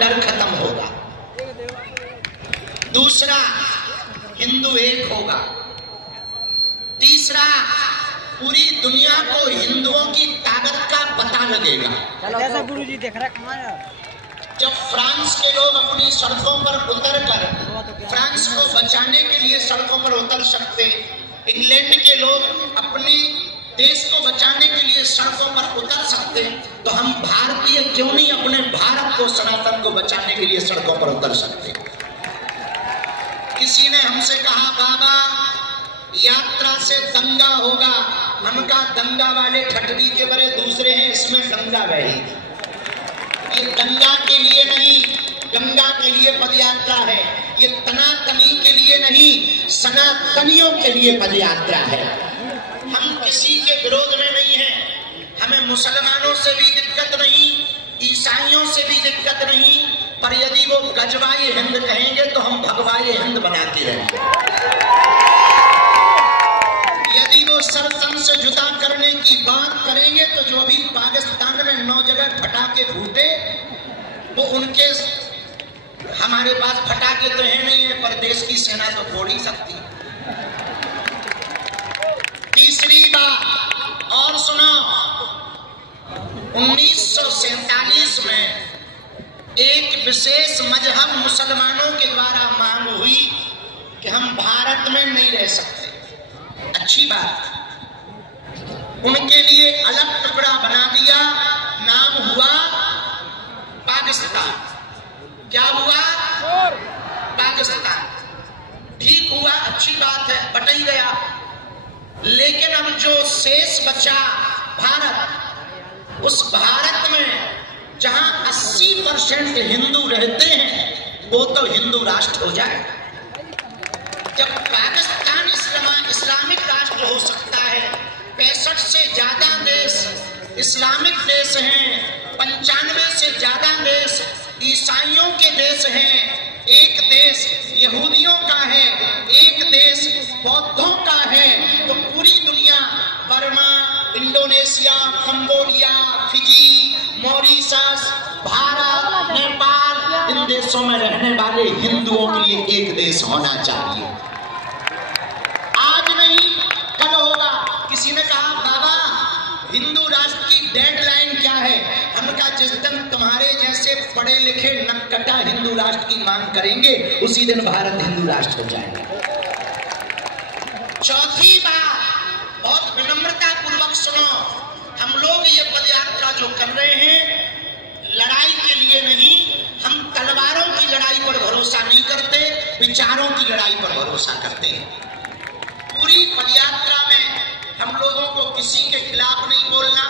डर खत्म होगा। दूसरा, हिंदू एक होगा। तीसरा, पूरी दुनिया को हिंदुओं की ताकत का पता लगेगा। जैसा गुरुजी देख रहा है, जब फ्रांस के लोग अपनी सड़कों पर उतरकर फ्रांस को बचाने के लिए सड़कों पर उतर सकते, इंग्लैंड के लोग अपनी देश को बचाने के लिए सड़कों पर उतर सकते, तो हम भारतीय क्यों नहीं अपने भारत को, सनातन को बचाने के लिए सड़कों पर उतर सकते। किसी ने हमसे कहा, बाबा यात्रा से दंगा होगा। हम कहा, दंगा वाले ठटरी के बड़े दूसरे हैं, इसमें गंगा बहेगी। ये दंगा के लिए नहीं, गंगा के लिए पदयात्रा है। ये तनातनी के लिए नहीं, सनातनियों के लिए पदयात्रा है। हम किसी के विरोध में नहीं हैं। हमें मुसलमानों से भी दिक्कत नहीं, ईसाइयों से भी दिक्कत नहीं, पर यदि वो गजवाए हिंद कहेंगे तो हम भगवाए हिंद बनाते रहेंगे। यदि वो सरसन से जुदा करने की बात करेंगे तो जो भी पाकिस्तान में 9 जगह फटाके फूटे, वो उनके, हमारे पास फटाके तो है नहीं है, पर देश की सेना तो फोड़ ही सकती है। तीसरी बात और सुनो, 1947 में एक विशेष मजहब मुसलमानों के द्वारा मांग हुई कि हम भारत में नहीं रह सकते। अच्छी बात, उनके लिए अलग टुकड़ा बना दिया, नाम हुआ पाकिस्तान। क्या हुआ? पाकिस्तान। ठीक हुआ, अच्छी बात है, बट ही गया। लेकिन अब जो शेष बचा भारत, उस भारत में जहां 80% हिंदू रहते हैं, वो तो हिंदू राष्ट्र हो जाए। जब पाकिस्तान इस्लामिक राष्ट्र हो सकता है, 65 से ज्यादा देश इस्लामिक देश हैं, 95 से ज्यादा देश ईसाइयों के देश हैं, एक देश यहूदियों का है, एक देश बौद्धों का है, तो पूरी दुनिया, Burma, Indonesia, Cambodia, Fiji, Mauritius, Bharat, Nepal, इन देशों में रहने वाले हिंदुओं के लिए एक देश होना चाहिए। आज नहीं, कल होगा। किसी ने कहा, बाबा हिंदू राष्ट्र की डेडलाइन क्या है? हम कहा, जिस दिन तुम्हारे जैसे पढ़े लिखे नक्कटा हिंदू राष्ट्र की मांग करेंगे, उसी दिन भारत हिंदू राष्ट्र हो जाएगा। चौथी बात, बहुत विनम्रता पूर्वक सुनो, हम लोग ये पदयात्रा जो कर रहे हैं, लड़ाई के लिए नहीं, हम तलवारों की लड़ाई पर भरोसा नहीं करते, विचारों की लड़ाई पर भरोसा करते हैं। पूरी पदयात्रा में हम लोगों को किसी के खिलाफ नहीं बोलना,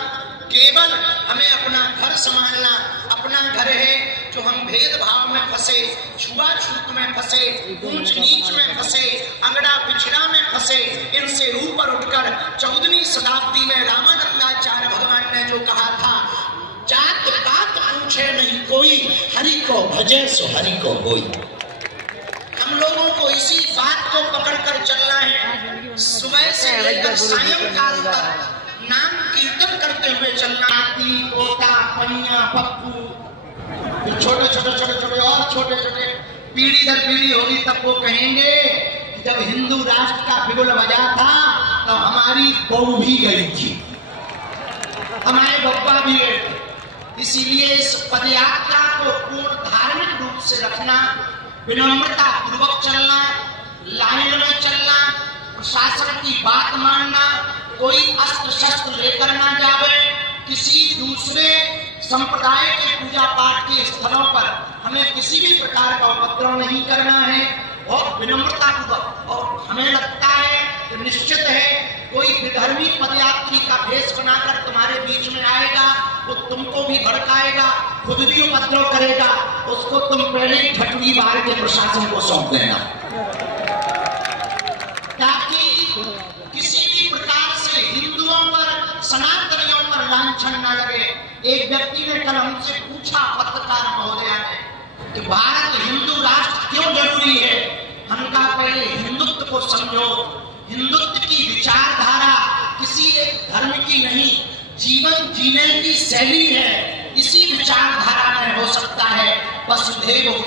केवल हमें अपना घर संभालना। अपना घर है जो हम भेदभाव में फंसे, छुआछूत में फंसे, ऊंच नीच में फंसे, अंगड़ा पिछड़ा में फंसे, इनसे ऊपर उठकर 14वीं शताब्दी में रामानंदाचार्य भगवान ने जो कहा था, जात पात पूछे नहीं कोई, हरि को भजे सो हरि को होई। हम लोगों को इसी बात को पकड़कर चलना है। सुबह से लेकर सायंकाल तक नाम कीर्तन करते हुए चलना। हाथी, पोता, पनिया, पप्पू, छोटे छोटे छोटे छोटे और छोटे छोटे, पीढ़ी दर पीढ़ी होगी, तब वो कहेंगे कि जब हिंदू राष्ट्र का बिगुल बजा था तो हमारी बहू भी गई थी, हमारे बप्पा भी गए थे। इसीलिए इस पदयात्रा को पूर्ण धार्मिक रूप से रखना, विनम्रता पूर्वक चलना, लाइन में चलना, प्रशासन की बात मानना, कोई अस्त्र शस्त्र लेकर ना जावे, किसी दूसरे संप्रदाय के पूजा पाठ के स्थलों पर हमें किसी भी प्रकार का उपद्रव नहीं करना है, और विनम्रता पूर्वक। और हमें लगता है कि निश्चित है कोई विधर्मी पदयात्री का भेष बनाकर तुम्हारे बीच में आएगा, वो तुमको भी भड़काएगा, खुद भी उपद्रव करेगा, उसको तुम पहले ही ठटवी बाहर के प्रशासन को सौंप देना, ताकि किसी भी प्रकार से हिंदुओं पर, सनातनियों पर लांछन न लगे। एक व्यक्ति ने कल हमसे पूछा, पत्रकार महोदया ने, कि भारत हिंदू राष्ट्र क्यों जरूरी है? हम कहा, पहले हिंदुत्व को समझो। हिंदुत्व की विचारधारा किसी एक धर्म की नहीं, जीवन जीने की शैली है। इसी विचारधारा में हो सकता है वसुदेव